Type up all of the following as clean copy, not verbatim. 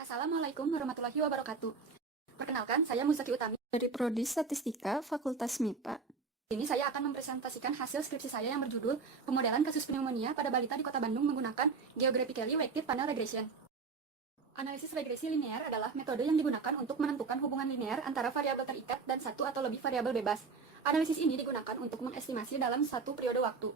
Assalamualaikum warahmatullahi wabarakatuh. Perkenalkan, saya Musaki Utami dari Prodi Statistika Fakultas MIPA. Ini saya akan mempresentasikan hasil skripsi saya yang berjudul Pemodelan Kasus Pneumonia pada Balita di Kota Bandung menggunakan Geographically Weighted Panel Regression. Analisis regresi linear adalah metode yang digunakan untuk menentukan hubungan linear antara variabel terikat dan satu atau lebih variabel bebas. Analisis ini digunakan untuk mengestimasi dalam satu periode waktu.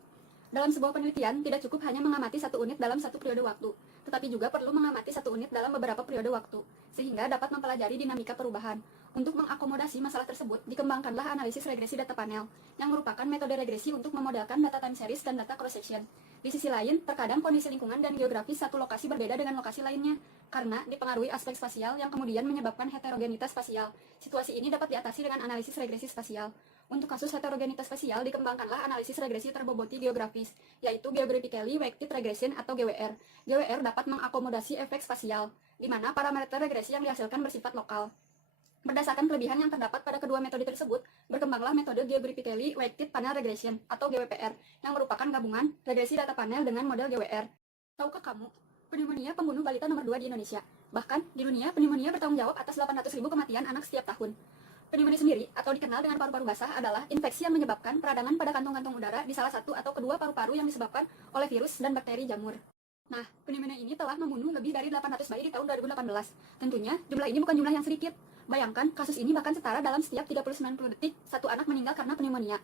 Dalam sebuah penelitian, tidak cukup hanya mengamati satu unit dalam satu periode waktu, tetapi juga perlu mengamati satu unit dalam beberapa periode waktu, sehingga dapat mempelajari dinamika perubahan. Untuk mengakomodasi masalah tersebut, dikembangkanlah analisis regresi data panel, yang merupakan metode regresi untuk memodelkan data time series dan data cross-section. Di sisi lain, terkadang kondisi lingkungan dan geografis satu lokasi berbeda dengan lokasi lainnya, karena dipengaruhi aspek spasial yang kemudian menyebabkan heterogenitas spasial. Situasi ini dapat diatasi dengan analisis regresi spasial. Untuk kasus heterogenitas spasial, dikembangkanlah analisis regresi terboboti geografis, yaitu Geographically Weighted Regression atau GWR. GWR dapat mengakomodasi efek spasial, di mana parameter regresi yang dihasilkan bersifat lokal. Berdasarkan kelebihan yang terdapat pada kedua metode tersebut, berkembanglah metode Geographically Weighted Panel Regression atau GWPR, yang merupakan gabungan regresi data panel dengan model GWR. Tahukah kamu, pneumonia pembunuh balita nomor 2 di Indonesia? Bahkan, di dunia, pneumonia bertanggung jawab atas 800.000 kematian anak setiap tahun. Pneumonia sendiri, atau dikenal dengan paru-paru basah, adalah infeksi yang menyebabkan peradangan pada kantung-kantung udara di salah satu atau kedua paru-paru yang disebabkan oleh virus dan bakteri jamur. Nah, pneumonia ini telah membunuh lebih dari 800 bayi di tahun 2018. Tentunya, jumlah ini bukan jumlah yang sedikit. Bayangkan, kasus ini bahkan setara dalam setiap 30-90 detik, satu anak meninggal karena pneumonia.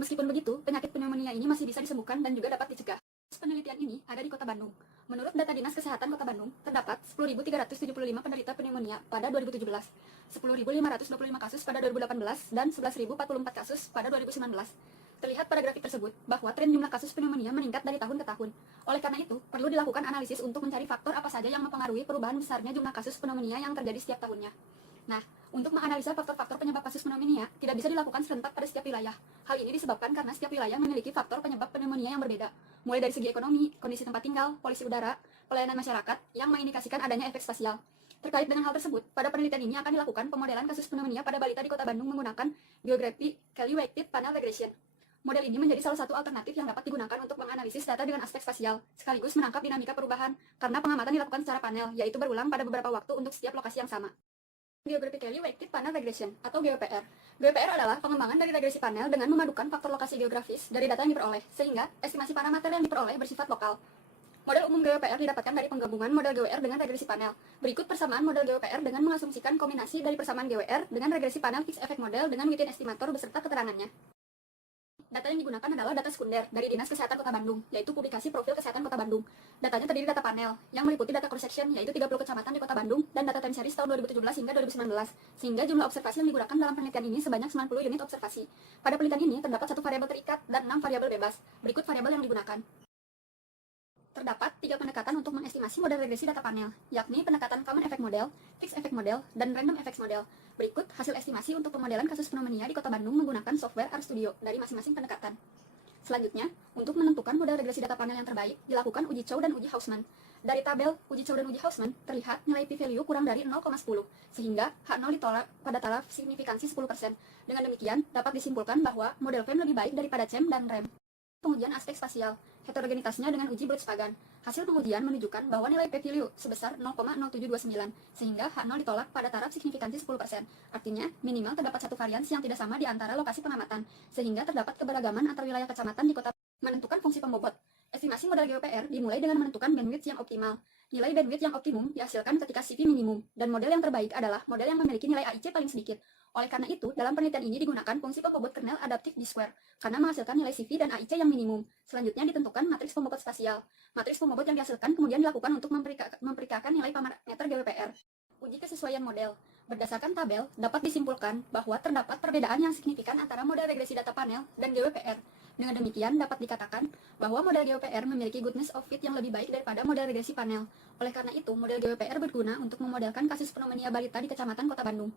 Meskipun begitu, penyakit pneumonia ini masih bisa disembuhkan dan juga dapat dicegah. Penelitian ini ada di Kota Bandung. Menurut data Dinas Kesehatan Kota Bandung, terdapat 10.375 penderita pneumonia pada 2017, 10.525 kasus pada 2018, dan 11.044 kasus pada 2019. Terlihat pada grafik tersebut bahwa tren jumlah kasus pneumonia meningkat dari tahun ke tahun. Oleh karena itu, perlu dilakukan analisis untuk mencari faktor apa saja yang mempengaruhi perubahan besarnya jumlah kasus pneumonia yang terjadi setiap tahunnya. Nah, untuk menganalisa faktor-faktor penyebab kasus pneumonia tidak bisa dilakukan serentak pada setiap wilayah. Hal ini disebabkan karena setiap wilayah memiliki faktor penyebab pneumonia yang berbeda, mulai dari segi ekonomi, kondisi tempat tinggal, polusi udara, pelayanan masyarakat, yang mengindikasikan adanya efek spasial. Terkait dengan hal tersebut, pada penelitian ini akan dilakukan pemodelan kasus pneumonia pada balita di Kota Bandung menggunakan Geographically Weighted Panel Regression. Model ini menjadi salah satu alternatif yang dapat digunakan untuk menganalisis data dengan aspek spasial, sekaligus menangkap dinamika perubahan, karena pengamatan dilakukan secara panel, yaitu berulang pada beberapa waktu untuk setiap lokasi yang sama. Geographically Weighted Panel Regression atau GWPR. GWPR adalah pengembangan dari regresi panel dengan memadukan faktor lokasi geografis dari data yang diperoleh, sehingga estimasi parameter yang diperoleh bersifat lokal. Model umum GWPR didapatkan dari penggabungan model GWR dengan regresi panel. Berikut persamaan model GWPR dengan mengasumsikan kombinasi dari persamaan GWR dengan regresi panel fixed effect model dengan Witten estimator beserta keterangannya. Data yang digunakan adalah data sekunder dari Dinas Kesehatan Kota Bandung, yaitu publikasi profil kesehatan Kota Bandung. Datanya terdiri data panel, yang meliputi data cross-section, yaitu 30 kecamatan di Kota Bandung, dan data time series tahun 2017 hingga 2019, sehingga jumlah observasi yang digunakan dalam penelitian ini sebanyak 90 unit observasi. Pada penelitian ini, terdapat satu variabel terikat dan 6 variabel bebas. Berikut variabel yang digunakan. Terdapat 3 pendekatan untuk mengestimasi model regresi data panel, yakni pendekatan Common Effect Model, Fixed Effect Model, dan Random Effects Model. Berikut hasil estimasi untuk pemodelan kasus pneumonia di Kota Bandung menggunakan software RStudio dari masing-masing pendekatan. Selanjutnya, untuk menentukan model regresi data panel yang terbaik, dilakukan uji Chow dan uji Hausman. Dari tabel uji Chow dan uji Hausman, terlihat nilai p-value kurang dari 0,10, sehingga H0 ditolak pada taraf signifikansi 10%. Dengan demikian, dapat disimpulkan bahwa model FEM lebih baik daripada CHEM dan REM. Pengujian aspek spasial, heterogenitasnya dengan uji Breutzpagan. Hasil pengujian menunjukkan bahwa nilai p-value sebesar 0,0729, sehingga H0 ditolak pada taraf signifikansi 10%. Artinya, minimal terdapat satu varians yang tidak sama di antara lokasi pengamatan, sehingga terdapat keberagaman antar wilayah kecamatan di kota. Menentukan fungsi pembobot. Estimasi model GWPR dimulai dengan menentukan bandwidth yang optimal. Nilai bandwidth yang optimum dihasilkan ketika CV minimum, dan model yang terbaik adalah model yang memiliki nilai AIC paling sedikit. Oleh karena itu, dalam penelitian ini digunakan fungsi pembobot kernel adaptif D-square, karena menghasilkan nilai CV dan AIC yang minimum. Selanjutnya ditentukan matriks pembobot spasial. Matriks pembobot yang dihasilkan kemudian dilakukan untuk memperkirakan nilai parameter GWPR. Uji kesesuaian model. Berdasarkan tabel, dapat disimpulkan bahwa terdapat perbedaan yang signifikan antara model regresi data panel dan GWPR. Dengan demikian, dapat dikatakan bahwa model GWPR memiliki goodness of fit yang lebih baik daripada model regresi panel. Oleh karena itu, model GWPR berguna untuk memodelkan kasus pneumonia balita di Kecamatan Kota Bandung.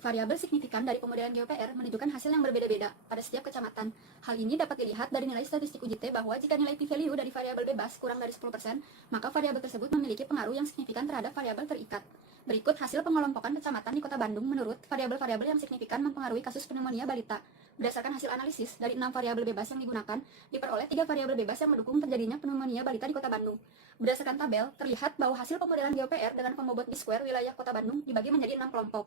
Variabel signifikan dari pemodelan GeoPR menunjukkan hasil yang berbeda-beda pada setiap kecamatan. Hal ini dapat dilihat dari nilai statistik uji T bahwa jika nilai p-value dari variabel bebas kurang dari 10%, maka variabel tersebut memiliki pengaruh yang signifikan terhadap variabel terikat. Berikut hasil pengelompokan kecamatan di Kota Bandung menurut variabel-variabel yang signifikan mempengaruhi kasus pneumonia balita. Berdasarkan hasil analisis dari 6 variabel bebas yang digunakan, diperoleh 3 variabel bebas yang mendukung terjadinya pneumonia balita di Kota Bandung. Berdasarkan tabel, terlihat bahwa hasil pemodelan GeoPR dengan pembobot B-square wilayah Kota Bandung dibagi menjadi 6 kelompok.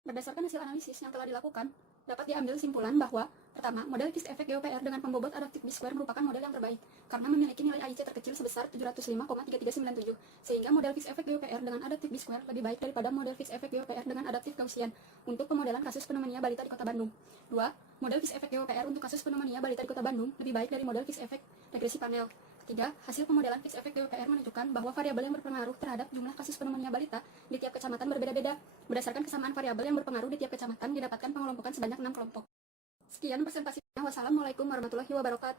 Berdasarkan hasil analisis yang telah dilakukan, dapat diambil simpulan bahwa, pertama, model fixed effect GeoPR dengan pembobot adaptif B-square merupakan model yang terbaik, karena memiliki nilai AIC terkecil sebesar 705,3397, sehingga model fixed effect GeoPR dengan adaptif B-square lebih baik daripada model fixed effect GeoPR dengan adaptif Gaussian untuk pemodelan kasus pneumonia balita di Kota Bandung. 2. Model fixed effect GeoPR untuk kasus pneumonia balita di Kota Bandung lebih baik dari model fixed effect regresi panel. 3. Hasil pemodelan fixed effect GeoPR menunjukkan bahwa variabel yang berpengaruh terhadap jumlah kasus pneumonia balita di tiap kecamatan berbeda-beda. Berdasarkan kesamaan variabel yang berpengaruh di tiap kecamatan, didapatkan pengelompokan sebanyak 6 kelompok. Sekian presentasinya. Wassalamualaikum warahmatullahi wabarakatuh.